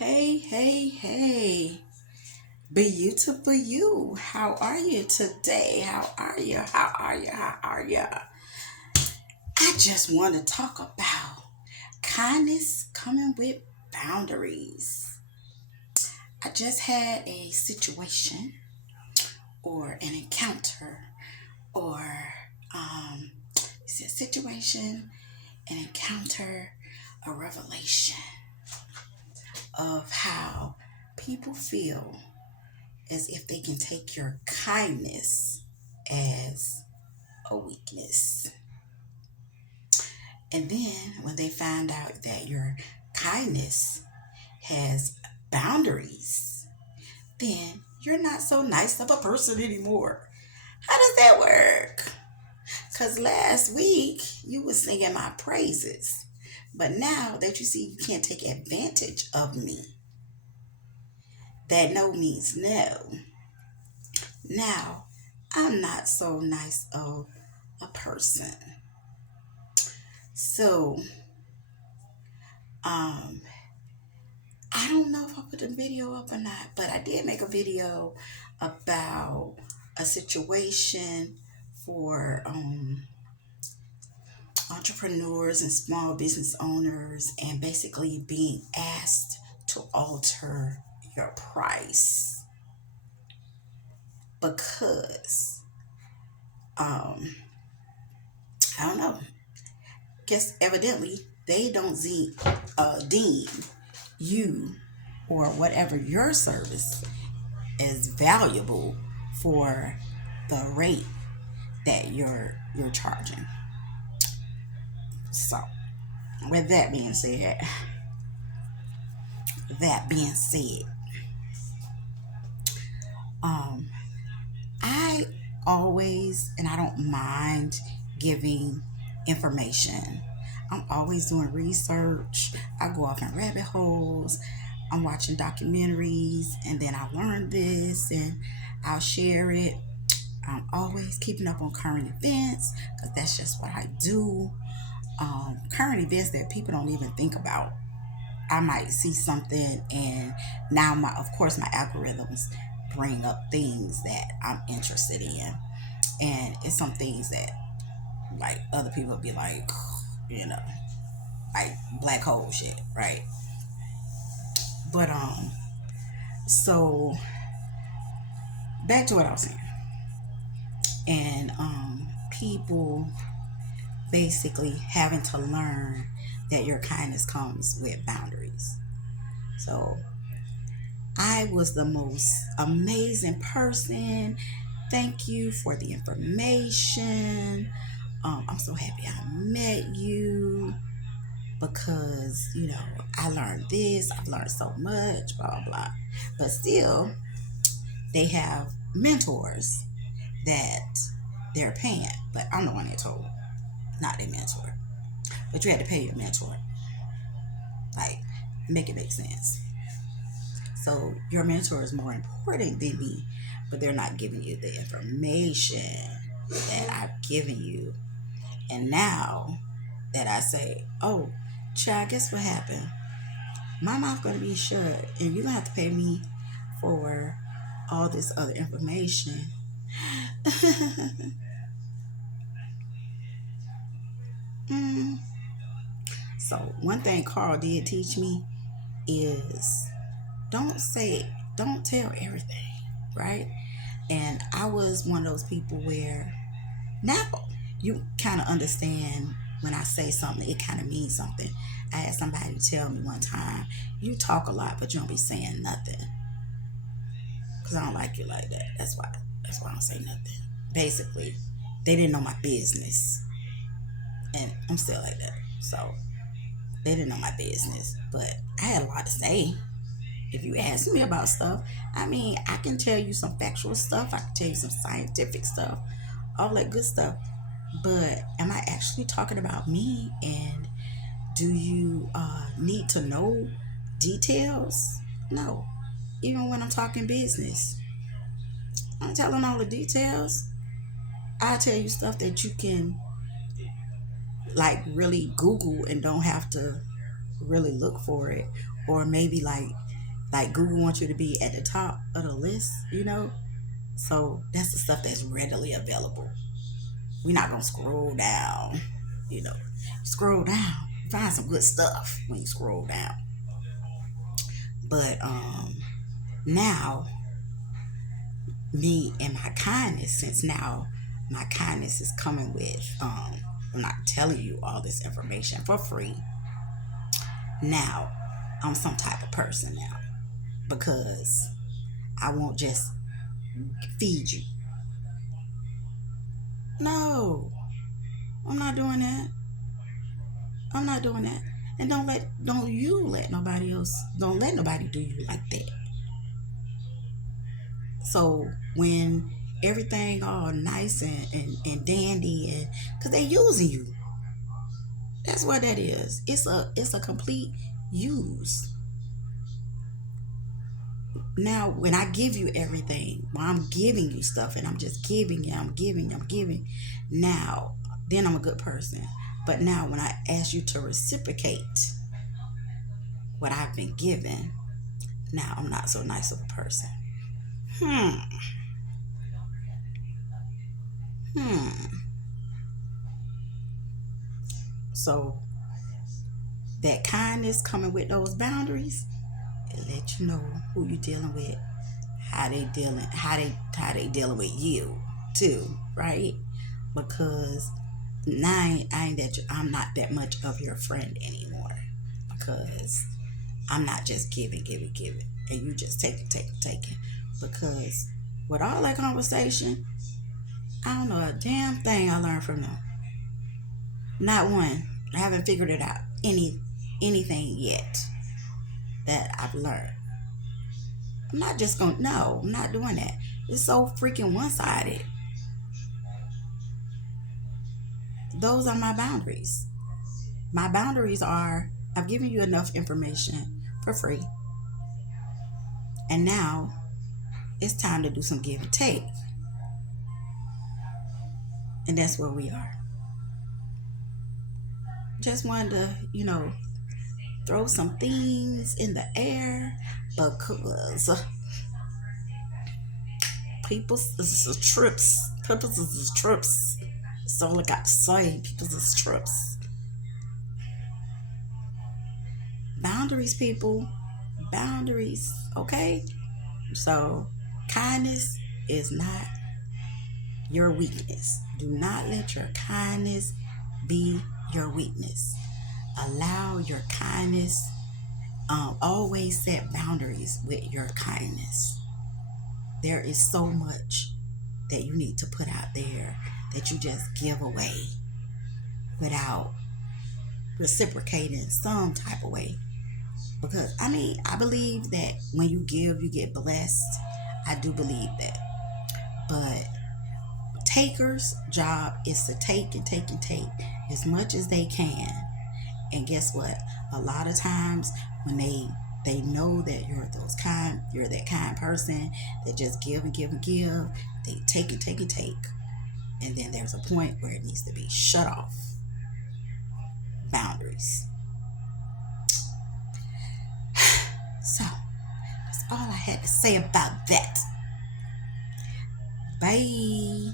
Hey, hey, hey. Beautiful you. How are you today? How are you? How are you? How are you? I just want to talk about kindness coming with boundaries. I just had a situation or an encounter or it's a situation, an encounter, a revelation of how people feel as if they can take your kindness as a weakness. And then when they find out that your kindness has boundaries, then you're not so nice of a person anymore. How does that work? Because last week you were singing my praises. But now that you see you can't take advantage of me, that no means no. Now I'm not so nice of a person. So, um, I don't know if I put the video up or not, but I did make a video about a situation for entrepreneurs and small business owners, and basically being asked to alter your price because um, I don't know. Guess evidently they don't deem you or whatever your service is valuable for the rate that you're charging. So, with that being said, um, I always and I don't mind giving information. I'm always doing research. I go off in rabbit holes. I'm watching documentaries, and then I learn this and I'll share it. I'm always keeping up on current events because that's just what I do. Current events that people don't even think about. I might see something, and now of course, my algorithms bring up things that I'm interested in, and it's some things that like other people be like, you know, like black hole shit, right? But so back to what I was saying, and people basically having to learn that your kindness comes with boundaries. So I was the most amazing person. Thank you for the information. I'm so happy I met you because, I learned this, I've learned so much, blah, blah, blah. But still, they have mentors that they're paying. But I'm the one that told, not a mentor. But you had to pay your mentor. Like, make it make sense. So your mentor is more important than me, but they're not giving you the information that I've given you. And now that I say, oh, child, guess what happened? My mouth gonna be shut, and you're gonna have to pay me for all this other information. Mm. So one thing Carl did teach me is don't tell everything, right? And I was one of those people where now you kind of understand when I say something, it kind of means something. I had somebody tell me one time, you talk a lot, but you don't be saying nothing. Because I don't like you like that. That's why I don't say nothing. Basically, they didn't know my business. And I'm still like that. So they didn't know my business. But I had a lot to say. If you ask me about stuff, I mean, I can tell you some factual stuff. I can tell you some scientific stuff, all that good stuff. But am I actually talking about me? And do you need to know details? No. Even when I'm talking business, I'm telling all the details. I tell you stuff that you can really Google and don't have to really look for it, or maybe like Like Google wants you to be at the top of the list, you know? So that's the stuff that's readily available. We're not gonna scroll down, you know. Scroll down. Find some good stuff when you scroll down. But now me and my kindness, since now my kindness is coming with I'm not telling you all this information for free. Now I'm some type of person now because I won't just feed you. No, I'm not doing that. I'm not doing that. And don't let nobody do you like that. So when everything all nice and dandy and because they using you. That's what that is. It's a complete use. Now when I give you everything, well, I'm giving you stuff and I'm just giving you, I'm giving. Now, then I'm a good person. But now when I ask you to reciprocate what I've been given, now I'm not so nice of a person. Hmm. Hmm. So that kindness coming with those boundaries, it let you know who you're dealing with, how they dealing with you too, right? Because now I'm not that much of your friend anymore because I'm not just giving, and you just taking. Because with all that conversation, I don't know a damn thing I learned from them. Not one. I haven't figured it out. Anything yet that I've learned. I'm not just gonna no, I'm not doing that. It's so freaking one sided. Those are my boundaries. My boundaries are I've given you enough information for free. And now it's time to do some give and take. And that's where we are. Just wanted to, throw some things in the air because people's is trips. People's is trips. That's all I got to say. People's is trips. Boundaries, people. Boundaries. Okay? So, kindness is not your weakness. Do not let your kindness be your weakness. Allow your kindness, always set boundaries with your kindness. There is so much that you need to put out there that you just give away without reciprocating some type of way. Because, I believe that when you give, you get blessed. I do believe that. But takers' job is to take and take and take as much as they can. And guess what? A lot of times when they know that you're that kind person that just give and give and give, they take and take and take. And then there's a point where it needs to be shut off. Boundaries. So that's all I had to say about that. Bye.